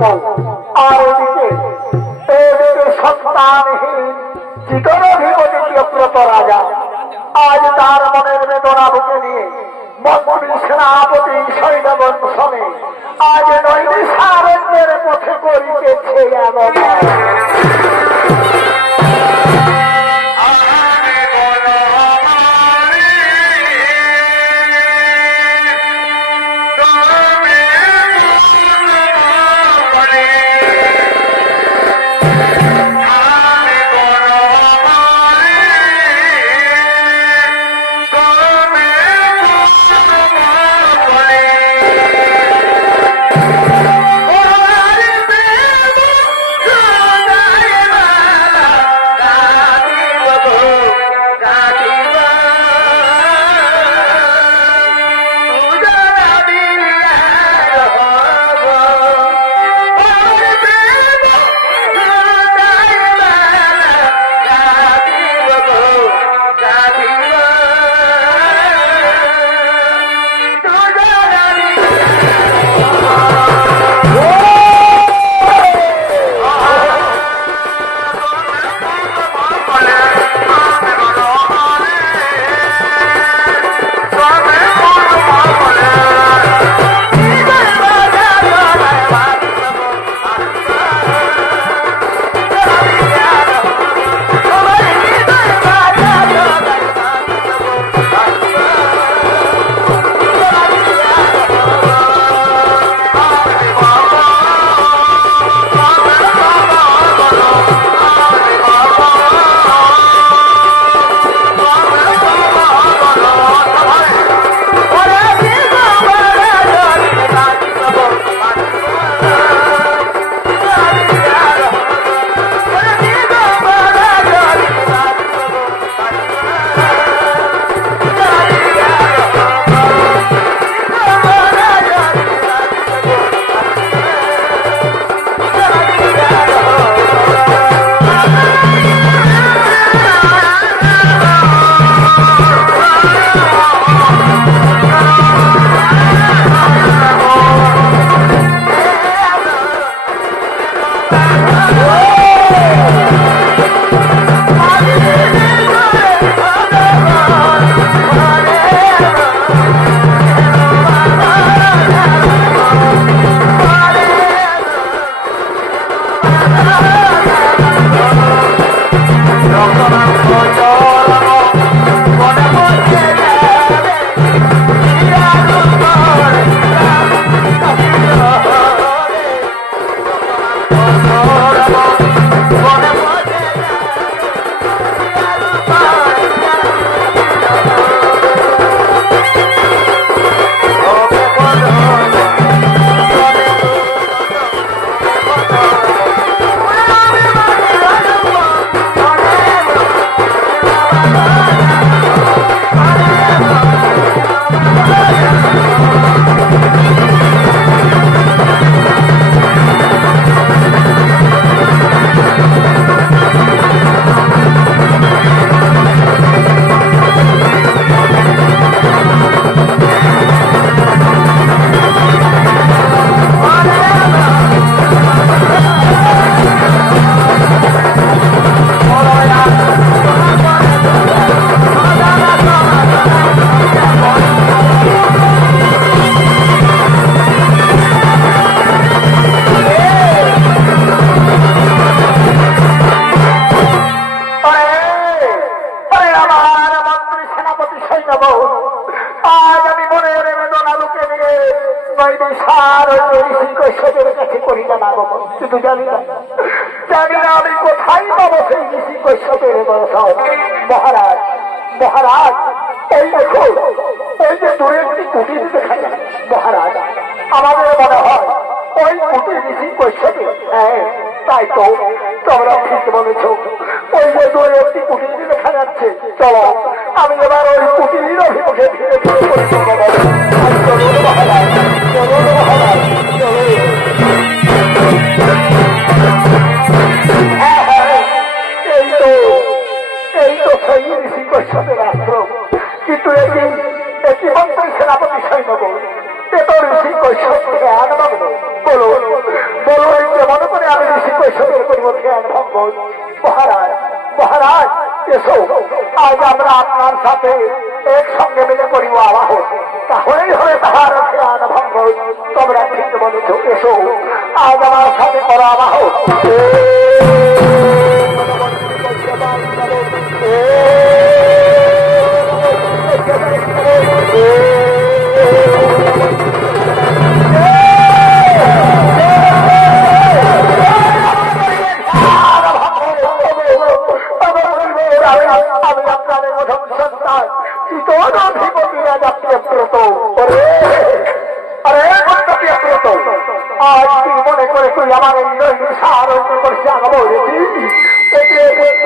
দিনে Don't come out for কৈশবের দর্শন মহারাজ মহারাজ, এই দেখো, এই যে দূরে একটি কুটির দেখা যায় মহারাজ, আমাদের মনে হয় ওই কুটির ঋষি কৈশবে হ্যাঁ তাই তো, তোমরা ঠিক বলেছ। ওই যে দূরে একটি কুটির দেখা যাচ্ছে চলো, আমি এবার ওই কুটির অভিমুখে ধীরে ধীরে পরিচালনা চলুন মহারাজ মহারাজ চলুন সেই ঋষি কৈশবের আশ্রম কিন্তু একই একই মন্ত্রী সেনাপতি সৈন্যব এ তো ঋষি কৈশোর ধ্যান ভঙ্গ বলো বলো যে মনে করে আমি ঋষি কৈশোরের ধ্যান ভঙ্গ মহারাজ মহারাজ এসো আজ আমরা আপনার সাথে একসঙ্গে মিলে করিব আবাহ তাহলেই হবে তাহার ধ্যান তোমরা ঠিক বলেছ এসো আজ আমার সাথে করা আজ তুই মনে করে তুই আমার এই নৈন সাহায্য করছি এটি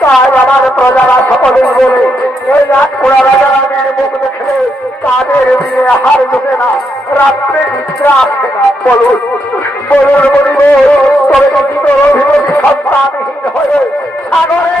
তাই আমার প্রজারা সকলেই বলে এই আজ পুরা রাজারামের মুখ দেখলে তাদের বিয়ে হার জুটে না রাত্রে নিদ্রা আসে না বলুন বলুন বলিব তবে কথিত সন্তানহীন হয়ে সাগরে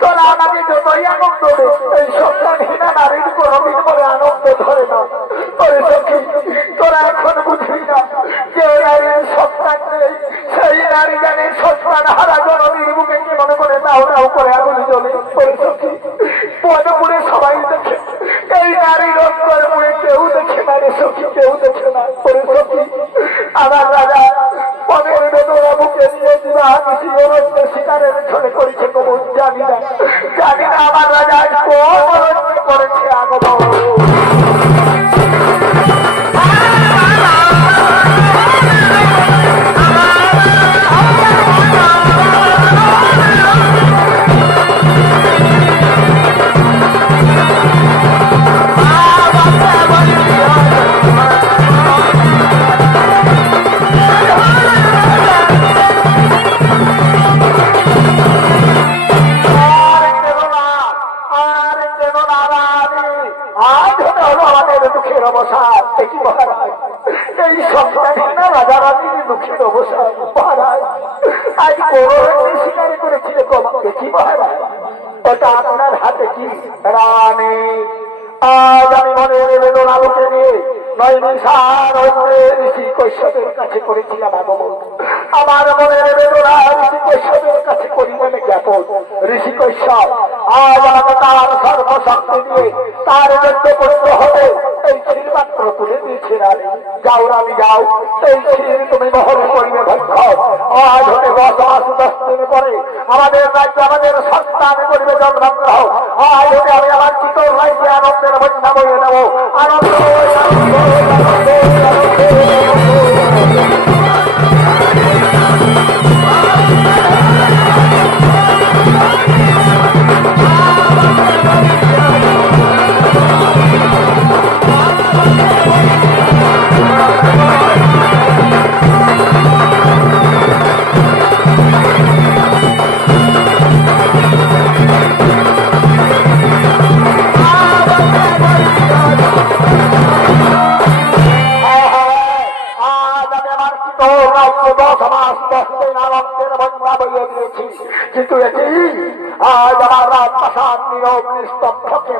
তোরা আমাকে যতই আনন্দ দে এই সন্তানহীনা নারীর কোনদিন বলে আনন্দ ধরে না। ওরে সখী, তোরা এখন বুঝবি না যে নারীর সন্তান সেই নারী জানে সন্তান হারা জননীর বুকে কি মনে করে নাও নাও করে আগুন জ্বলে। ওরে সখী, পদপুরে সবাই দেখে, এই নারীর অন্তর পুরে কেউ দেখে না রে সখী, কেউ দেখে না। ওরে সখী, আমার রাজা পদের করেছে কবুল। জানি না। জানি না আমার রাজা করেছে আগমন। আজ আমাকে তার সর্বশক্তি দিয়ে তার করতে হবে। এই ছিল মাত্র তুলে যাও রানি, যাও। এই ছিল তুমি ভক্ষ আজ হতে দশ দিন পরে আমাদের রাজ্যে, আমাদের সন্তান করিবে জন্মগ্রহ আজ হতে আমি আমার চিতল রাজ্যে আনন্দের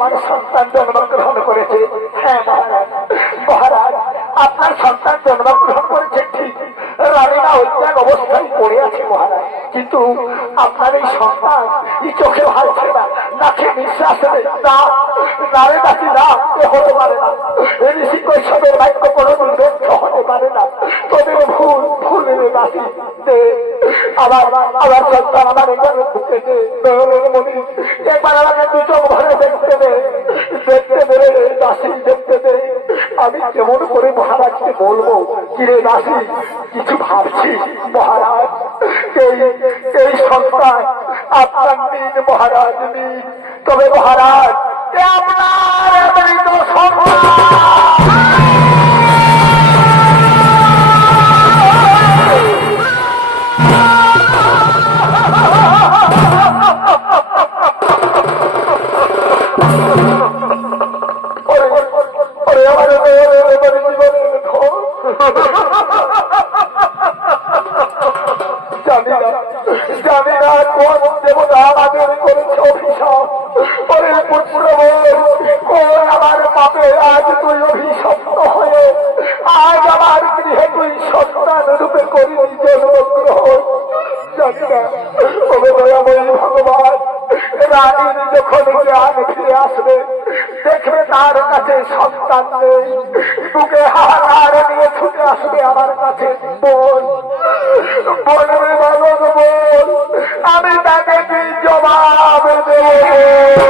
আমার সন্তান জন্মগ্রহণ করেছে। হ্যাঁ মহারাজ মহারাজ আপনার সন্তান জন্মগ্রহণ করেছে ঠিক। রানীরা অজ্ঞান অবস্থায় পড়ে আছে, মহারাজ। কিন্তু আপনার এই সন্তান এই চোখে হারছে না। নাকে নিঃশ্বাস না। নারে নাকি না হতে পারে না। ঋষি কৈশবের বাক্য কোনো ব্যর্থ হতে পারে না। তোদের ভুল ভুল নাকি আবার আবার সন্তান আমার এখানে মনি, একবার আমাকে দু আমি কেমন করে মহারাজকে বলব? কিরে দাসি, কিছু ভাবছি মহারাজ? এই এই সন্তান আপনার দিন মহারাজ তবে মহারাজ আপনার সন্তান। আজ আমার গৃহে তুই সন্তান রূপে করি জন্মগ্রহণ জানি না। ওরে ভগবান রানীর যখন জ্ঞান ফিরে আসবে, দেখবে তার কাছে সন্তান নেই। বুকে হাহাকার নিয়ে ছুটে আসবে আমার কাছে বোন। বলবে বলন বল আমি তাকে জবাব দেব?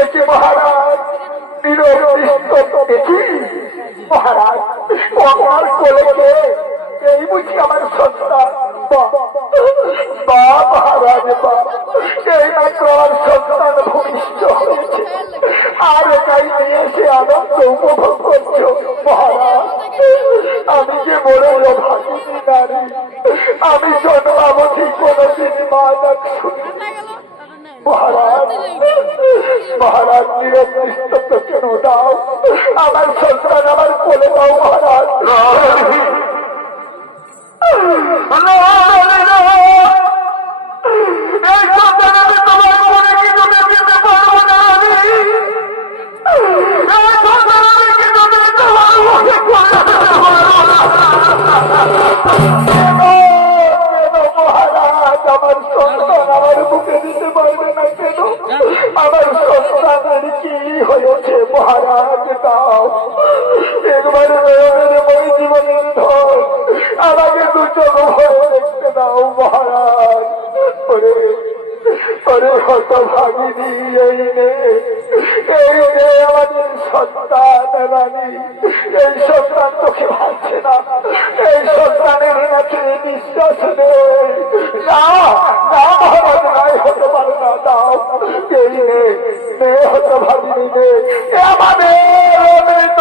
একই মহারাজ দেখি। মহারাজ আমার কোলেকে এই বুঝি আমার মাত্র আমার সন্তান আর এটাই নিয়ে এসে আনন্দ উপভোগ করছ। মহারাজ, আমি যে বড় অভাগিনী নারী, আমি জন্মাবধি কোনদিন মা ডাক শুনি মহারাজ মহারাজ আমার সন্তান আমার কোলে দাও মহারাজ। এই সন্তান তোমার কি তুমি হত এ আমাদের অমৃত